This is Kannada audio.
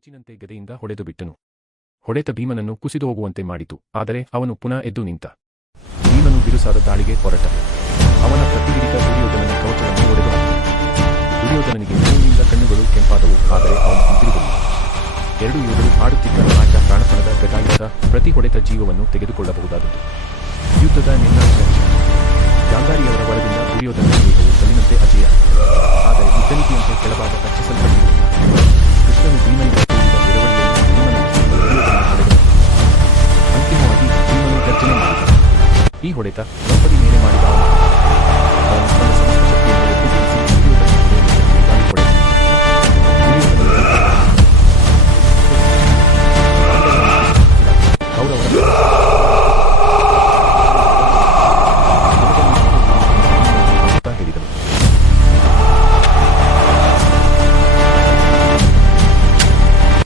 ಮಿಂಚಿನಂತೆ ಗದೆಯಿಂದ ಹೊಡೆದು ಬಿಟ್ಟನು. ಹೊಡೆತ ಭೀಮನನ್ನು ಕುಸಿದು ಹೋಗುವಂತೆ ಮಾಡಿತು. ಆದರೆ ಅವನು ಪುನಃ ಎದ್ದು ನಿಂತ. ಭೀಮನು ಬಿರುಸಾದ ದಾಳಿಗೆ ಹೊರಟ. ಅವನ ಪ್ರತಿಹಿಡಿದ ದುರ್ಯೋಧನನ ಕವಚವನ್ನು ಒಡೆದು ಹಾಕಿದನು. ದುರ್ಯೋಧನನಿಗೆ ನೋವಿನಿಂದ ಕಣ್ಣುಗಳು ಕೆಂಪಾದವು. ಆದರೆ ಅವನು ಹಿಂತಿರುಗಲಿಲ್ಲ. 2 ಯೋಧರು ಆಡುತ್ತಿದ್ದ ಆಟ ಪ್ರಾಣಪಣದ ಗದಾಯುದ್ಧ. ಪ್ರತಿ ಹೊಡೆತ ಜೀವವನ್ನು ತೆಗೆದುಕೊಳ್ಳಬಹುದಾದದ್ದು. ಯುದ್ಧದ ನಿರ್ಣಾಯಕ ಕ್ಷಣ. ಗಾಂಧಾರಿಯವರ ಒಳಗಿಂದ ದುರ್ಯೋಧನನ ದೇಹವು ಕಲ್ಲಿನಂತೆ ಅಜೇಯ. ಆದರೆ ಯುದ್ಧನೀತಿಯಂತೆ ಕೆಳಭಾಗ ರಕ್ಷಿಸಲ್ಪಟ್ಟಿದೆ. ಕೃಷ್ಣನು ಭೀಮನಿಗೆ ತೋರಿದ ಎರವಳಿಯನ್ನು ಭೀಮನು ದುರ್ಯೋಧನನ ಹೊಡೆದನು. ಅಂತಿಮವಾಗಿ ಭೀಮನು ಗರ್ಜನೆ ಮಾಡಿದನು. ಈ ಹೊಡೆತ ದ್ರೌಪದಿ